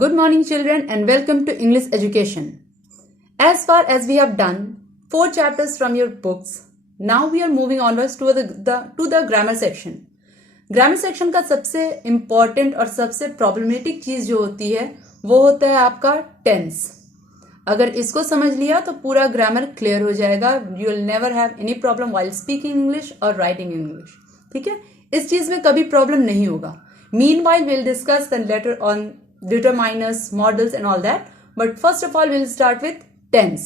Good morning, children, and welcome to English education. As far as we have done 4 chapters from your books, now we are moving onwards to the grammar section. Grammar section का सबसे important और सबसे problematic चीज जो होती है वो होता है आपका टेंस. अगर इसको समझ लिया तो पूरा ग्रामर क्लियर हो जाएगा. You will never have any problem while speaking English और राइटिंग इंग्लिश. ठीक है, इस चीज में कभी प्रॉब्लम नहीं होगा. Meanwhile will discuss the later on determiners, models and all that. But first of all, we'll start with tense.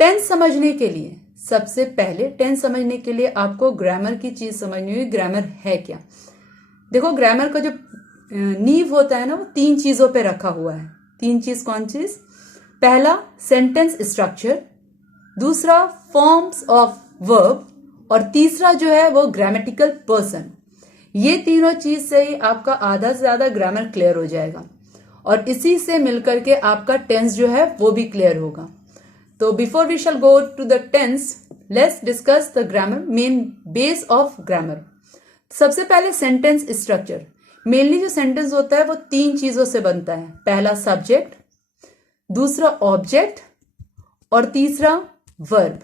Tense समझने के लिए सबसे पहले टेंस समझने के लिए आपको ग्रामर की चीज समझनी होगी. ग्रामर है क्या? देखो, ग्रामर का जो नींव होता है ना, वो 3 चीजों पे रखा हुआ है. 3 चीज कौन चीज? पहला सेंटेंस स्ट्रक्चर, दूसरा फॉर्म्स ऑफ वर्ब और तीसरा जो है वो ग्रामेटिकल पर्सन. ये तीनों चीज से ही आपका आधा से ज्यादा ग्रामर क्लियर हो जाएगा और इसी से मिलकर के आपका टेंस जो है वो भी क्लियर होगा. तो before we shall go to the tense, let's discuss the grammar, main base of grammar. सबसे पहले सेंटेंस स्ट्रक्चर. मेनली जो सेंटेंस होता है वो 3 चीजों से बनता है. पहला सब्जेक्ट, दूसरा ऑब्जेक्ट और तीसरा वर्ब.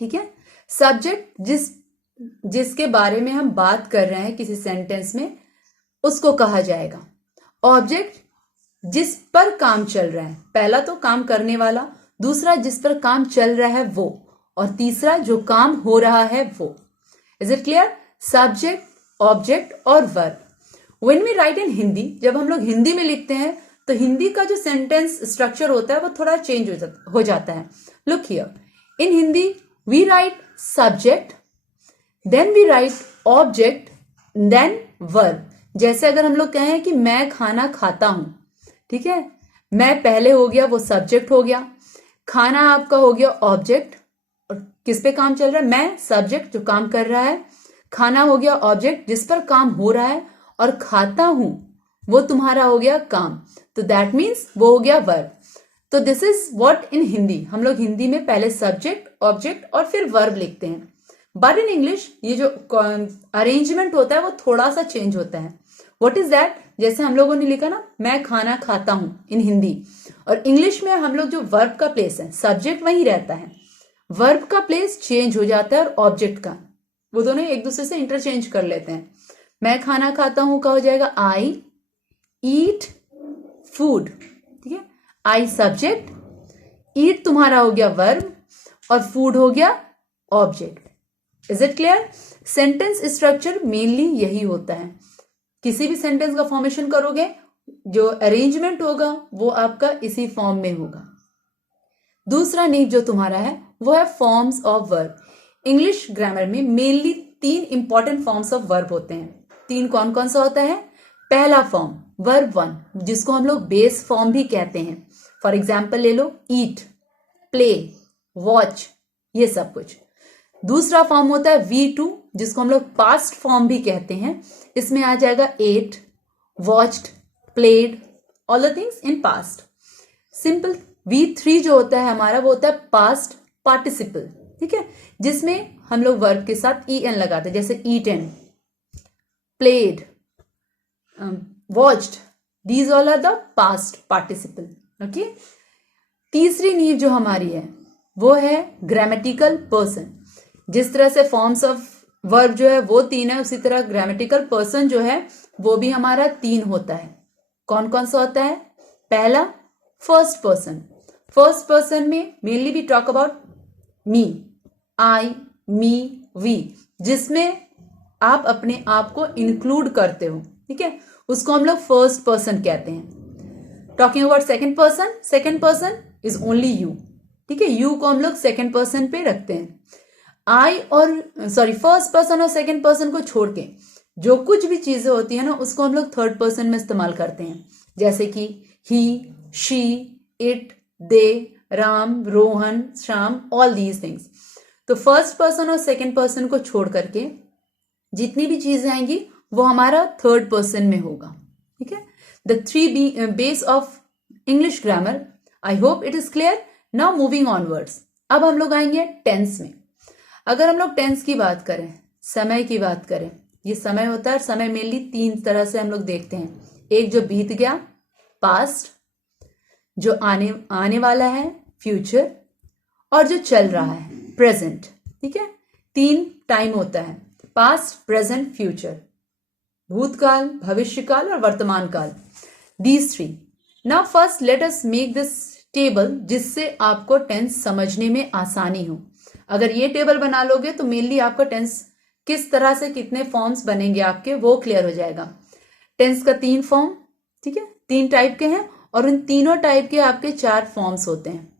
ठीक है, सब्जेक्ट जिसके बारे में हम बात कर रहे हैं किसी सेंटेंस में, उसको कहा जाएगा. ऑब्जेक्ट जिस पर काम चल रहा है. पहला तो काम करने वाला, दूसरा जिस पर काम चल रहा है वो, और तीसरा जो काम हो रहा है वो. Is it clear? Subject, object और वर्ब. व्हेन वी राइट इन हिंदी, जब हम लोग हिंदी में लिखते हैं तो हिंदी का जो सेंटेंस स्ट्रक्चर होता है वो थोड़ा चेंज हो जाता है. Look here, in Hindi we write subject, then we write object, then verb. जैसे अगर हम लोग कहें कि मैं खाना खाता हूं, ठीक है, मैं पहले हो गया, वो सब्जेक्ट हो गया. खाना आपका हो गया ऑब्जेक्ट, और किस पे काम चल रहा है? मैं, सब्जेक्ट जो काम कर रहा है. खाना हो गया ऑब्जेक्ट जिस पर काम हो रहा है, और खाता हूं वो तुम्हारा हो गया काम. तो दैट मीन्स वो हो गया वर्ब. तो this is what in Hindi. हम लोग हिंदी में पहले सब्जेक्ट, ऑब्जेक्ट और फिर वर्ब लिखते हैं. बट इन इंग्लिश ये जो अरेंजमेंट होता है वो थोड़ा सा चेंज होता है. What is that? जैसे हम लोगों ने लिखा ना, मैं खाना खाता हूं इन हिंदी, और इंग्लिश में हम लोग जो वर्ब का प्लेस है, सब्जेक्ट वहीं रहता है, वर्ब का प्लेस चेंज हो जाता है और ऑब्जेक्ट का, वो दोनों एक दूसरे से इंटरचेंज कर लेते हैं. मैं खाना खाता हूं का हो जाएगा आई ईट फूड. ठीक है, आई सब्जेक्ट, ईट तुम्हारा हो गया वर्ब और फूड हो गया object. Is it clear? Sentence structure mainly यही होता है. किसी भी सेंटेंस का फॉर्मेशन करोगे, जो अरेंजमेंट होगा वो आपका इसी फॉर्म में होगा. दूसरा नींव जो तुम्हारा है वो है forms of verb. English grammar में mainly 3 important forms of verb होते हैं. 3 कौन कौन सा होता है? पहला फॉर्म वर्ब 1, जिसको हम लोग बेस फॉर्म भी कहते हैं. फॉर एग्जाम्पल ले लो, ईट, प्ले, वॉच, ये सब कुछ. दूसरा फॉर्म होता है V2, जिसको हम लोग पास्ट फॉर्म भी कहते हैं. इसमें आ जाएगा ate, watched, played, all the things in past. Simple. V3 जो होता है हमारा वो होता है पास्ट पार्टिसिपल. ठीक है, जिसमें हम लोग वर्ब के साथ en लगाते हैं, जैसे eaten, played, watched. These all are the past participle. Okay. तीसरी नींव जो हमारी है वो है ग्रामेटिकल पर्सन. जिस तरह से फॉर्म्स ऑफ वर्ब जो है वो 3 है, उसी तरह ग्रामेटिकल पर्सन जो है वो भी हमारा 3 होता है. कौन कौन सा होता है? पहला फर्स्ट पर्सन. फर्स्ट पर्सन में mainly we talk about me, I, me, we, जिसमें आप अपने आप को इंक्लूड करते हो. ठीक है, उसको हम लोग फर्स्ट पर्सन कहते हैं. Talking about second person, second person is only you. ठीक है, यू को हम लोग सेकेंड पर्सन पे रखते हैं. फर्स्ट पर्सन और सेकंड पर्सन को छोड़ के जो कुछ भी चीजें होती है ना, उसको हम लोग थर्ड पर्सन में इस्तेमाल करते हैं. जैसे कि he, she, it, they, Ram, Rohan, Shyam, all these things. तो फर्स्ट पर्सन और सेकंड पर्सन को छोड़ करके जितनी भी चीजें आएंगी वो हमारा थर्ड पर्सन में होगा. ठीक है, the 3 base of English grammar. I hope it is clear. Now moving onwards. अब हम लोग आएंगे टेंस में. अगर हम लोग टेंस की बात करें, समय की बात करें, ये समय होता है. समय मेनली 3 तरह से हम लोग देखते हैं. एक जो बीत गया, पास्ट, जो आने वाला है फ्यूचर, और जो चल रहा है प्रेजेंट। ठीक है, 3 टाइम होता है, पास्ट, प्रेजेंट, फ्यूचर, भूतकाल, भविष्यकाल और वर्तमान काल, these 3। Now first let us make this table जिससे आपको टेंस समझने में आसानी हो। अगर ये टेबल बना लोगे तो मेनली आपका टेंस किस तरह से कितने फॉर्म्स बनेंगे आपके वो क्लियर हो जाएगा। टेंस का 3 फॉर्म, ठीक है, 3 टाइप के हैं और उन तीनों टाइप के आपके 4 फॉर्म्स होते हैं।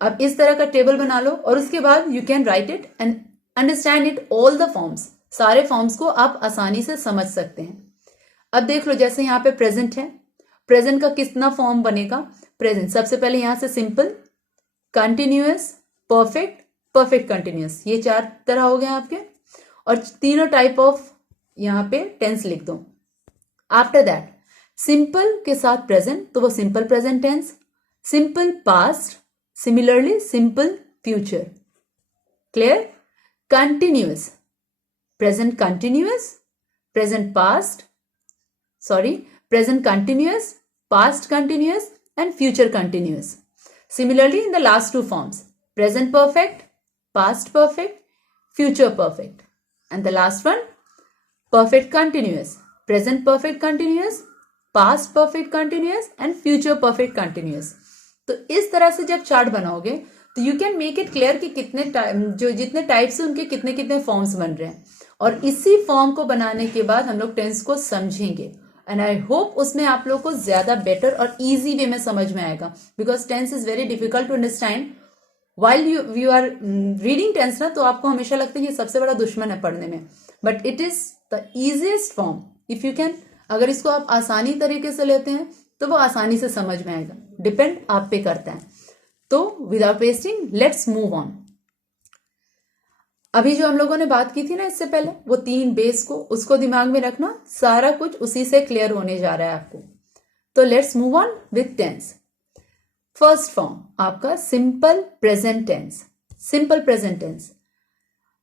अब इस तरह का टेबल बना लो और उसके बाद you can write it and understand it all the forms. सारे फॉर्म्स को आप आसानी से समझ सकते हैं। अब देख लो, जैसे यहाँ पे प्रेजेंट है, प्रेजेंट का कितना फॉर्म बनेगा। प्रेजेंट सबसे पहले यहां से simple, continuous, perfect, perfect continuous, ये 4 तरह हो गए आपके। और तीनों टाइप ऑफ यहां पे टेंस लिख दो। आफ्टर दैट सिंपल के साथ प्रेजेंट तो वो simple present tense, simple past, similarly simple future. Clear? Continuous, present continuous, present past, present continuous, past continuous and future continuous. Similarly in the last 2 forms, present perfect, past perfect, future perfect. And the last one, perfect continuous, present perfect continuous, past perfect continuous and future perfect continuous. तो इस तरह से जब chart बनाओगे तो you can make it clear कि कितने जो जितने टाइप्स हैं उनके कितने कितने फॉर्म्स बन रहे हैं। और इसी फॉर्म को बनाने के बाद हम लोग टेंस को समझेंगे एंड आई होप उसमें आप लोग को ज्यादा बेटर और इजी वे में समझ में आएगा, because tense is very difficult to understand while you are reading tense ना। तो आपको हमेशा लगता है ये सबसे बड़ा दुश्मन है पढ़ने में, but it is the easiest form if you can. अगर इसको आप आसानी तरीके से लेते हैं तो वो आसानी से समझ में आएगा, डिपेंड आप पे करता है। तो without wasting let's move on. अभी जो हम लोगों ने बात की थी ना इससे पहले, वो 3 बेस को, उसको दिमाग में रखना, सारा कुछ उसी से क्लियर होने जा रहा है आपको। तो let's move on with tense. First form आपका simple present tense. Simple present tense,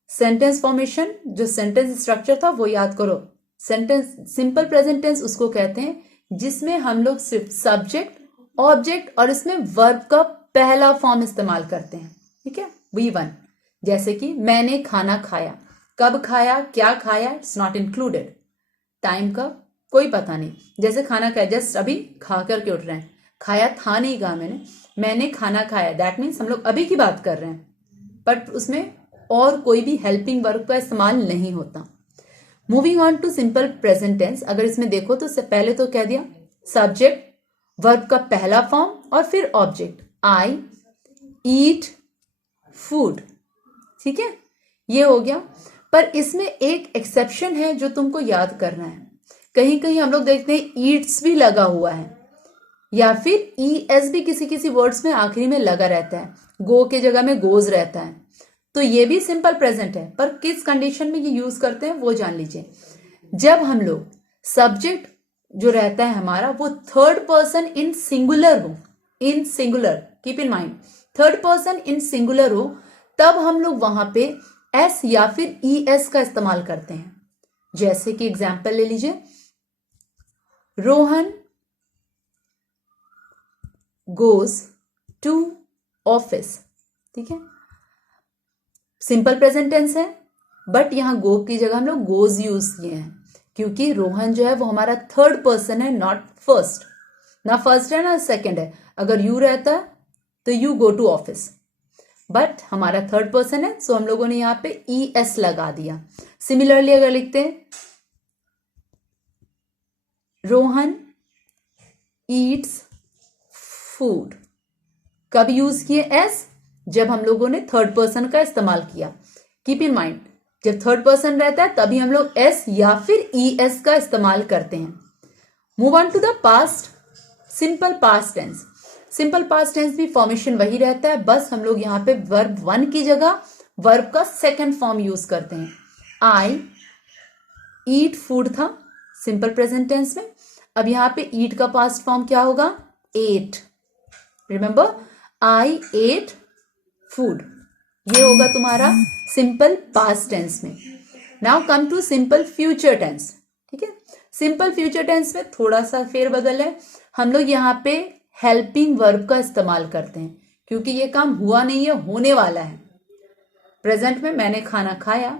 sentence formation, जो सेंटेंस स्ट्रक्चर था वो याद करो। सेंटेंस सिंपल प्रेजेंट टेंस उसको कहते हैं जिसमें हम लोग सिर्फ सब्जेक्ट, ऑब्जेक्ट और इसमें वर्ब का पहला फॉर्म इस्तेमाल करते हैं। ठीक है, V1, जैसे कि मैंने खाना खाया, कब खाया, क्या खाया, इट्स नॉट इंक्लूडेड। टाइम का कोई पता नहीं, जैसे खाना खाया, जस्ट अभी खा करके उठ रहे हैं, खाया था नहीं कहा मैंने खाना खाया, दैट मीन्स हम लोग अभी की बात कर रहे हैं, बट उसमें और कोई भी हेल्पिंग वर्ब का इस्तेमाल नहीं होता। Moving on to simple present tense, अगर इसमें देखो तो पहले तो कह दिया सब्जेक्ट, वर्ब का पहला फॉर्म और फिर ऑब्जेक्ट, आई ईट फूड। ठीक है, ये हो गया। पर इसमें एक एक्सेप्शन है जो तुमको याद करना है। कहीं कहीं हम लोग देखते हैं ईट्स भी लगा हुआ है या फिर ES भी किसी किसी वर्ड्स में आखिरी में लगा रहता है, गो के जगह में गोज रहता है। तो ये भी सिंपल प्रेजेंट है, पर किस कंडीशन में ये यूज करते हैं वो जान लीजिए। जब हम लोग सब्जेक्ट जो रहता है हमारा वो थर्ड पर्सन इन सिंगुलर हो, इन singular, keep in mind, third person in singular हो, तब हम लोग वहां पे S या फिर ES का इस्तेमाल करते हैं। जैसे कि एग्जाम्पल ले लीजिए, रोहन गोज टू ऑफिस। ठीक है, सिंपल प्रेजेंट टेंस है, बट यहां गो की जगह हम लोग गोज यूज किए हैं क्योंकि रोहन जो है वो हमारा थर्ड पर्सन है, नॉट फर्स्ट। ना फर्स्ट है ना सेकंड है। अगर यू रहता तो you go to office, but हमारा थर्ड पर्सन है, सो हम लोगों ने यहां पे ES लगा दिया। सिमिलरली अगर लिखते हैं रोहन ईट्स फूड, कब यूज किए S? जब हम लोगों ने थर्ड पर्सन का इस्तेमाल किया। कीप इन माइंड, जब थर्ड पर्सन रहता है तभी हम लोग S या फिर ES का इस्तेमाल करते हैं। Move on to the past, simple past tense. Simple past tense भी फॉर्मेशन वही रहता है, बस हम लोग यहां पे वर्ब 1 की जगह वर्ब का सेकंड फॉर्म यूज करते हैं। आई ईट फूड था सिंपल प्रेजेंट टेंस में, अब यहां पे ईट का पास्ट फॉर्म क्या होगा? Ate. Remember, I ate food, ये होगा तुम्हारा सिंपल पास्ट टेंस में। Now come to simple future tense. ठीक है, सिंपल फ्यूचर टेंस में थोड़ा सा फेरबदल है, हम लोग यहाँ पे हेल्पिंग वर्ब का इस्तेमाल करते हैं क्योंकि ये काम हुआ नहीं है, होने वाला है। प्रेजेंट में मैंने खाना खाया,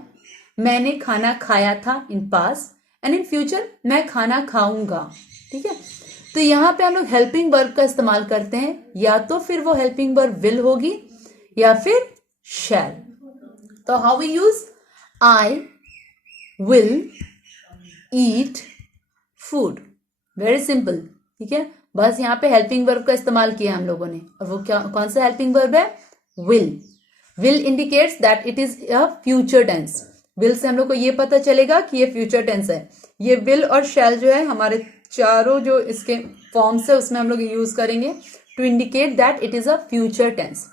मैंने खाना खाया था in past, and in future मैं खाना खाऊंगा। ठीक है, तो यहाँ पे हम लोग हेल्पिंग वर्ब का इस्तेमाल करते हैं, या तो फिर वो हेल्पिंग वर्ब विल होगी या फिर शैल। तो how we use, I will eat food, very simple. ठीक है, बस यहाँ पे हेल्पिंग वर्ब का इस्तेमाल किया हम लोगों ने, और वो क्या, कौन सा हेल्पिंग वर्ब है, will. Will indicates that it is a future tense. Will से हम लोग को ये पता चलेगा कि ये फ्यूचर टेंस है। ये विल और शैल जो है हमारे चारों जो इसके फॉर्म्स है उसमें हम लोग यूज करेंगे to indicate that it is a future tense.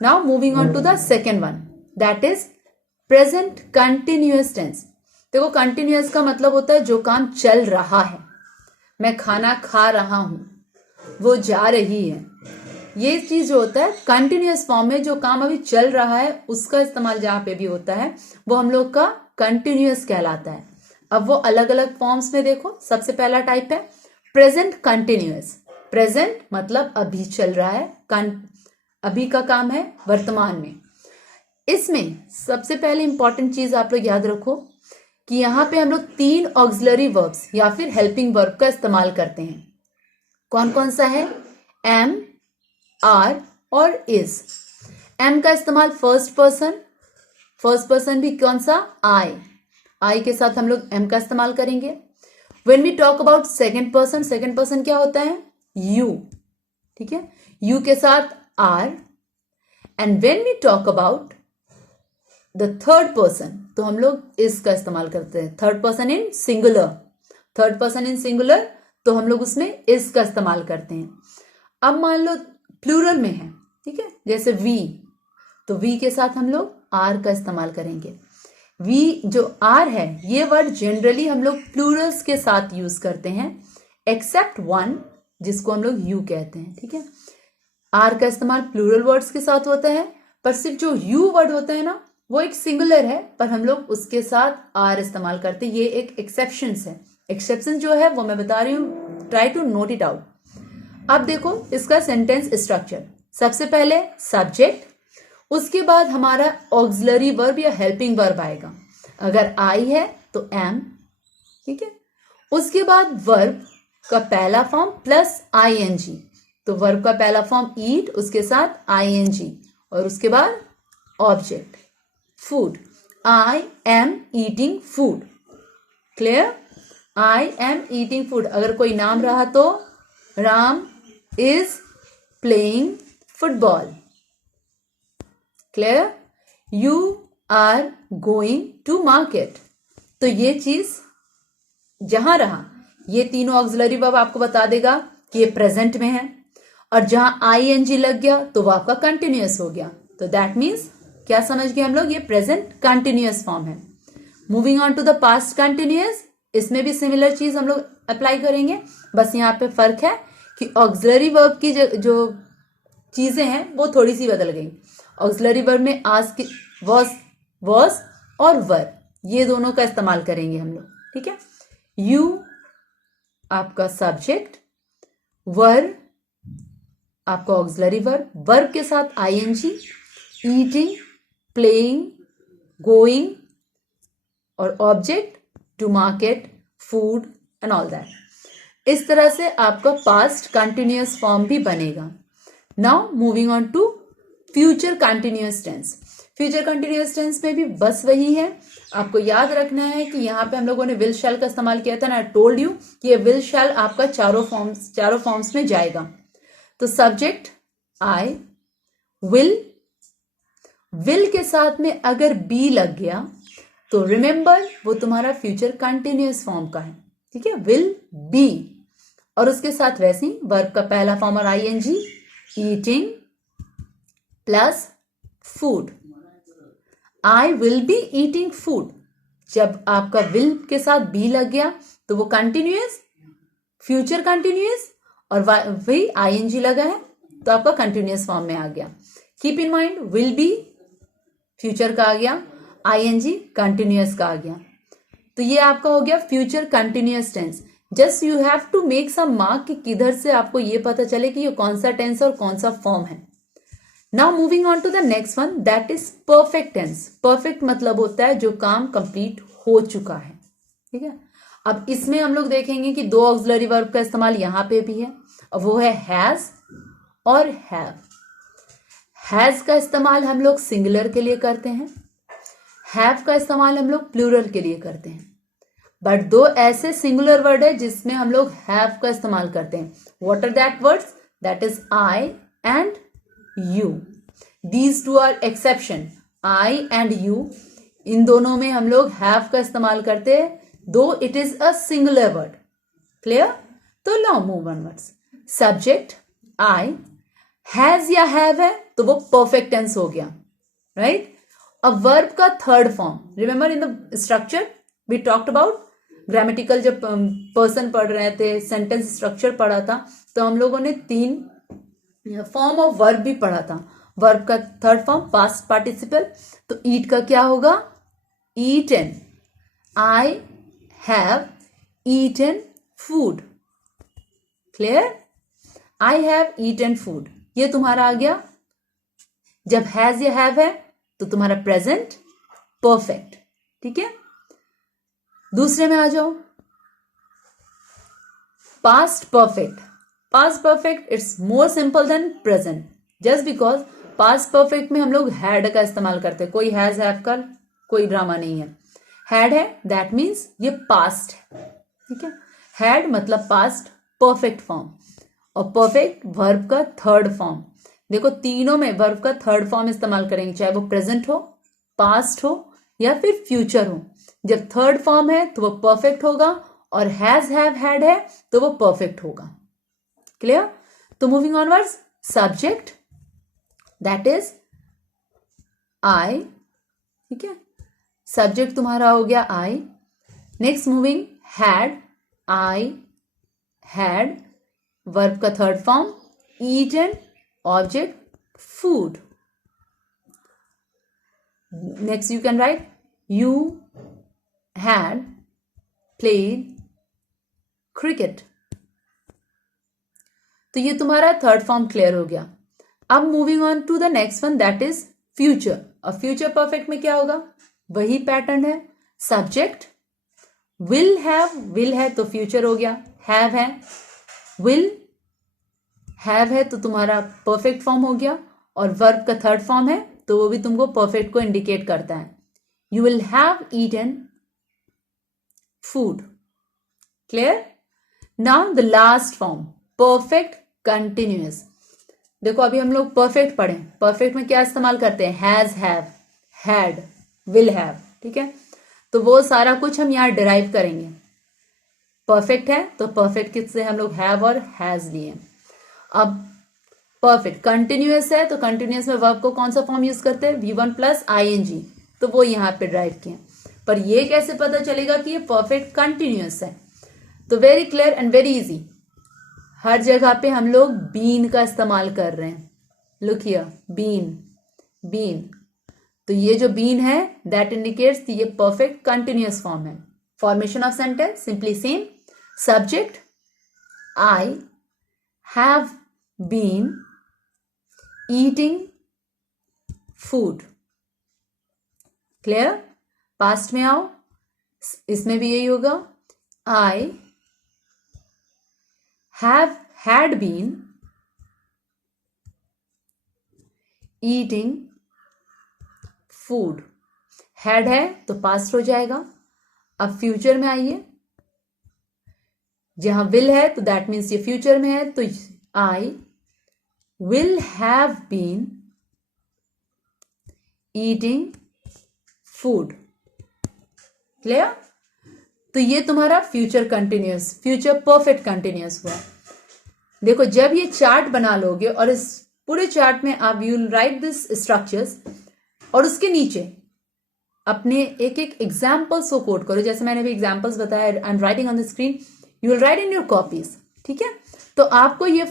Now moving on to the second one, that is present continuous tense. देखो, कंटिन्यूअस का मतलब होता है जो काम चल रहा है। मैं खाना खा रहा हूं, वो जा रही है, ये चीज जो होता है कंटिन्यूअस फॉर्म में, जो काम अभी चल रहा है उसका इस्तेमाल जहां पे भी होता है वो हम लोग का कंटिन्यूअस कहलाता है। अब वो अलग अलग फॉर्म्स में देखो, सबसे पहला टाइप है प्रेजेंट कंटिन्यूअस। प्रेजेंट मतलब अभी चल रहा है, अभी का काम है वर्तमान में। इसमें सबसे पहले इंपॉर्टेंट चीज आप लोग याद रखो कि यहां पे हम लोग 3 ऑक्सिलरी वर्ब्स या फिर हेल्पिंग वर्ब का इस्तेमाल करते हैं। कौन कौन सा है, एम, आर और इज। एम का इस्तेमाल फर्स्ट पर्सन भी कौन सा, आई के साथ हम लोग एम का इस्तेमाल करेंगे। When we talk about second person क्या होता है, यू। ठीक है, यू के साथ are. And when we talk about the third person तो हम लोग इज का इस्तेमाल करते हैं। थर्ड पर्सन इन सिंगुलर तो हम लोग उसमें इज का इस्तेमाल करते हैं। अब मान लो प्लूरल में है, ठीक है, जैसे वी, तो वी के साथ हम लोग आर का इस्तेमाल करेंगे। वी जो आर है ये वर्ड जनरली हम लोग प्लूरल्स के साथ यूज करते हैं, एक्सेप्ट वन जिसको हम लोग यू कहते हैं। ठीक है, आर का इस्तेमाल प्लूरल वर्ड्स के साथ होता है, पर सिर्फ जो यू वर्ड होता है ना वो एक सिंगुलर है, पर हम लोग उसके साथ आर इस्तेमाल करते हैं। ये एक एक्सेप्शन है। एक्सेप्शन जो है वो मैं बता रही हूं, try to note it out. अब देखो इसका सेंटेंस स्ट्रक्चर, सबसे पहले सब्जेक्ट, उसके बाद हमारा ऑक्सिलरी वर्ब या हेल्पिंग वर्ब आएगा। अगर आई है तो एम, ठीक है, उसके बाद वर्ब का पहला फॉर्म प्लस आईएनजी, तो वर्ब का पहला फॉर्म ईट, उसके साथ आईएनजी, और उसके बाद object food, I am eating food. Clear, I am eating food. अगर कोई नाम रहा तो Ram is playing football. Clear, you are going to market. तो ये चीज जहां रहा, ये तीनों ऑक्सिलरी वर्ब आपको बता देगा कि ये प्रेजेंट में है, और जहां आईएनजी लग गया तो वो आपका कंटिन्यूअस हो गया। तो दैट मीन्स क्या समझ गए हम लोग, ये प्रेजेंट कंटिन्यूअस फॉर्म है। Moving on to the past continuous, इसमें भी सिमिलर चीज हम लोग अप्लाई करेंगे, बस यहाँ पे फर्क है कि ऑक्सिलरी वर्ब की जो चीजें हैं वो थोड़ी सी बदल गई। ऑक्सिलरी वर्ब में आज की वॉज और वर, ये दोनों का इस्तेमाल करेंगे हम लोग। ठीक है, यू आपका सब्जेक्ट, वर आपका ऑक्सिलरी वर्ब, वर्ब के साथ आईएनजी, ईटिंग, प्लेइंग, गोइंग, और object to market, food and all that. इस तरह से आपका पास्ट कंटिन्यूअस फॉर्म भी बनेगा। Now moving on to future continuous tense. Future continuous tense में भी बस वही है, आपको याद रखना है कि यहाँ पे हम लोगों ने विल शैल का इस्तेमाल किया था ना, आई टोल्ड यू कि ये विल शैल आपका चारों फॉर्म्स में जाएगा। तो सब्जेक्ट आई, विल के साथ में अगर बी लग गया तो रिमेंबर वो तुम्हारा फ्यूचर कंटिन्यूअस फॉर्म का है। ठीक है, विल बी, और उसके साथ वैसे ही वर्ब का पहला फॉर्म और I N G, eating plus food, I will be eating food. जब आपका विल के साथ बी लग गया तो वो कंटिन्यूअस, फ्यूचर कंटिन्यूअस, और वही आईएनजी लगा है तो आपका कंटिन्यूअस फॉर्म में आ गया। Keep in mind, will be future का आ गया, आईएनजी कंटिन्यूअस का आ गया। तो ये आपका हो गया future continuous tense. Just you have to make some mark कि किधर से आपको ये पता चले कि ये कौन सा टेंस और कौन सा फॉर्म है। Now moving on to the next one, that is perfect tense. Perfect मतलब होता है जो काम कंप्लीट हो चुका है, ठीक है। अब इसमें हम लोग देखेंगे कि दो ऑक्सिलरी वर्ब का इस्तेमाल यहां पे भी है, और वो है हैज और हैव। हैज का इस्तेमाल हम लोग सिंगुलर के लिए करते हैं, हैव का इस्तेमाल हम लोग प्लूरल के लिए करते हैं। बट दो ऐसे सिंगुलर वर्ड है जिसमें हम लोग हैव का इस्तेमाल करते हैं। What are that words? That is I and you. These two are exception, I and you, इन दोनों में हम लोग हैव का इस्तेमाल करते हैं, though it is a singular word. Clear? तो now move onwards. Subject I, has या हैव है तो वो परफेक्ट टेंस हो गया, राइट। अब वर्ब का third form, remember in the structure we talked about grammatical, जब पर्सन पढ़ रहे थे, सेंटेंस स्ट्रक्चर पढ़ा था, तो हम लोगों ने 3 फॉर्म ऑफ वर्ब भी पढ़ा था। वर्ब का थर्ड फॉर्म पास्ट पार्टिसिपल, तो ईट का क्या होगा? Eaten. I have eaten food. Clear? I have eaten food, ये तुम्हारा आ गया। जब हैज या हैव है तो तुम्हारा प्रेजेंट परफेक्ट, ठीक है। दूसरे में आ जाओ, past perfect. Past perfect it's more simple than present, just because past perfect में हम लोग हैड का इस्तेमाल करते हैं, कोई हैज हैव का कोई ड्रामा नहीं है। हैड है दैट मीन्स ये पास्ट है, ठीक है। हैड मतलब पास्ट परफेक्ट फॉर्म, और परफेक्ट वर्ब का थर्ड फॉर्म। देखो तीनों में वर्ब का थर्ड फॉर्म इस्तेमाल करेंगे, चाहे वो प्रेजेंट हो, पास्ट हो या फिर फ्यूचर हो। जब थर्ड फॉर्म है तो वो परफेक्ट होगा, और हैज हैव हैड है तो वो परफेक्ट होगा। क्लियर? तो moving onwards, subject that is I, ठीक है। सब्जेक्ट तुम्हारा हो गया I. Next moving, had, I had, verb का third form eaten, object food. Next you can write you had played cricket. तो ये तुम्हारा थर्ड फॉर्म क्लियर हो गया। अब moving on to the next one, that is future. और future perfect में क्या होगा? वही पैटर्न है। सब्जेक्ट विल हैव, विल है तो फ्यूचर हो गया, हैव है, विल हैव है तो तुम्हारा परफेक्ट फॉर्म हो गया, और वर्ब का थर्ड फॉर्म है तो वो भी तुमको परफेक्ट को इंडिकेट करता है। You will have eaten food. Clear? Now the last form, perfect continuous. देखो अभी हम लोग परफेक्ट पढ़े, परफेक्ट में क्या इस्तेमाल करते हैं? Has have, had, will have, ठीक है। तो वो सारा कुछ हम यहां डिराइव करेंगे। परफेक्ट है तो परफेक्ट किससे हम लोग हैव और हैज लिए। अब परफेक्ट कंटिन्यूअस है तो कंटिन्यूअस में वर्ब को कौन सा फॉर्म यूज करते हैं? V1 प्लस ING, तो वो यहां पे ड्राइव किए। पर ये कैसे पता चलेगा कि ये परफेक्ट कंटिन्यूअस है? तो very clear and very easy, हर जगह पे हम लोग बीन का इस्तेमाल कर रहे हैं। लुक हियर, बीन, बीन, तो ये जो बीन है दैट इंडिकेट्स ये परफेक्ट कंटिन्यूअस फॉर्म है। Formation of sentence simply same, subject I have been eating food. Clear? Past में आओ, इसमें भी यही होगा, I have had been eating food. Had है तो पास्ट हो जाएगा। अब फ्यूचर में आइए, जहां विल है तो दैट मीन्स ये फ्यूचर में है, तो I will have been eating food. Clear? तो ये तुम्हारा future continuous, future perfect continuous हुआ। देखो जब ये चार्ट बना लोगे और इस पूरे चार्ट में आप you will right this structures, और उसके नीचे अपने एक एक एग्जाम्पल्स को कोट करो। जैसे मैंने भी एग्जाम्पल्स बताया, I am writing on the screen, you will write in your copies, ठीक है। तो आपको ये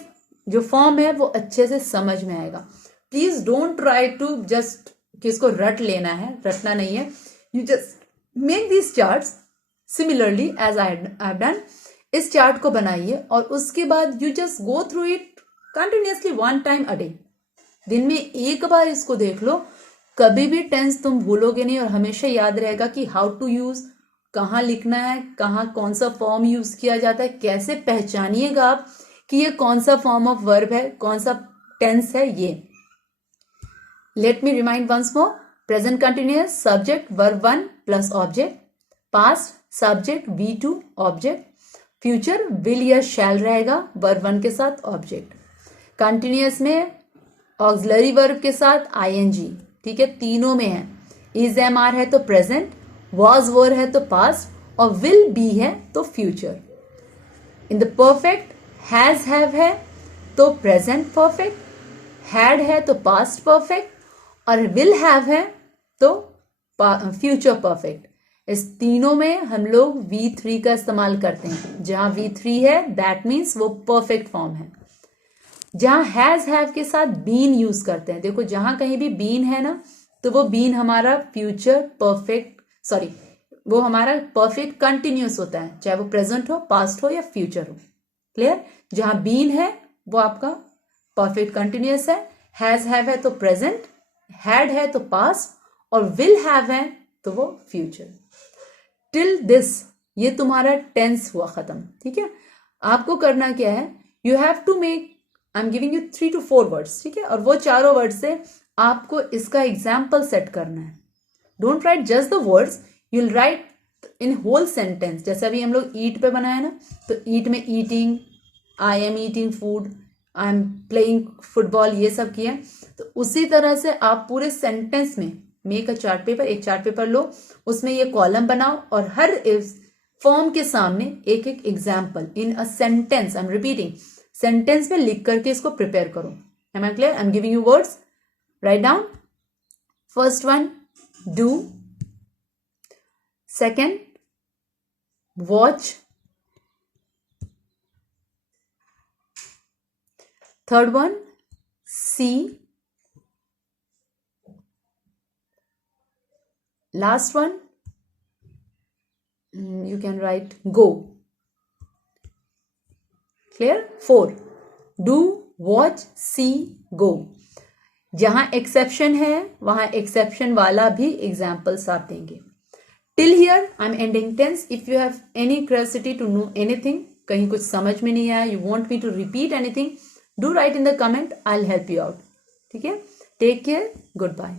जो फॉर्म है वो अच्छे से समझ में आएगा। Please don't try to just कि इसको रट लेना है, रटना नहीं है। You just make these charts similarly as I have done, इस चार्ट को बनाइए और उसके बाद you just go through it continuously 1 time a day. दिन में एक बार इसको देख लो, कभी भी टेंस तुम भूलोगे नहीं और हमेशा याद रहेगा कि हाउ टू यूज, कहाँ लिखना है, कहाँ कौन सा फॉर्म यूज किया जाता है, कैसे पहचानिएगा आप कि ये कौन सा फॉर्म ऑफ वर्ब है, कौन सा टेंस है ये। Let me remind once more, present continuous subject verb 1 plus object, past subject V2 object, future will या शैल रहेगा वर्ब 1 के साथ ऑब्जेक्ट, कंटिन्यूअस में ऑक्सिलरी वर्ब के साथ ing, ठीक है, तीनों में है। इज एम आर है तो प्रेजेंट, वॉज वर है तो पास्ट और विल बी है तो future. In the perfect has have है तो प्रेजेंट परफेक्ट, हैड है तो पास्ट परफेक्ट और विल हैव है तो फ्यूचर परफेक्ट। इस तीनों में हम लोग V3 का इस्तेमाल करते हैं। जहां V3 है दैट मीन्स वो परफेक्ट फॉर्म है। जहां हैज हैव के साथ बीन यूज करते हैं, देखो जहां कहीं भी बीन है ना तो वो बीन हमारा फ्यूचर परफेक्ट, सॉरी वो हमारा परफेक्ट कंटिन्यूअस होता है, चाहे वो प्रेजेंट हो, पास्ट हो या फ्यूचर हो। क्लियर? जहां बीन है वो आपका परफेक्ट कंटिन्यूअस है, हैज हैव है तो प्रेजेंट, हैड है तो पास्ट और विल हैव है तो वो फ्यूचर। टिल दिस ये तुम्हारा टेंस हुआ खत्म। ठीक है, आपको करना क्या है, you have to make, I am giving you 3 to 4 words, ठीक है, और वो चारों वर्ड से आपको इसका एग्जाम्पल सेट करना है। Don't write just the words, you will write in whole sentence. जैसे अभी हम लोग ईट पे बनाया ना, तो ईट में eating, I am eating food, I am playing football, ये सब किया। तो उसी तरह से आप पूरे सेंटेंस में मेक अ चार्ट पेपर, एक चार्ट पेपर लो, उसमें ये कॉलम बनाओ और हर फॉर्म के सामने एक एक example in a sentence, I am repeating, sentence में लिख करके इसको प्रिपेयर करो। Am I clear? I am giving you words, right down. First one do, second watch, third one see, last one you can write go. Clear? 4 do, watch, see, go. जहां exception है वहां exception वाला भी examples आप देंगे। Till here I am ending tense. If you have any curiosity to know anything, कहीं कुछ समझ में नहीं आया, you want me to repeat anything, do write in the comment, I will help you out. ठीक है, टेक केयर, गुड बाय।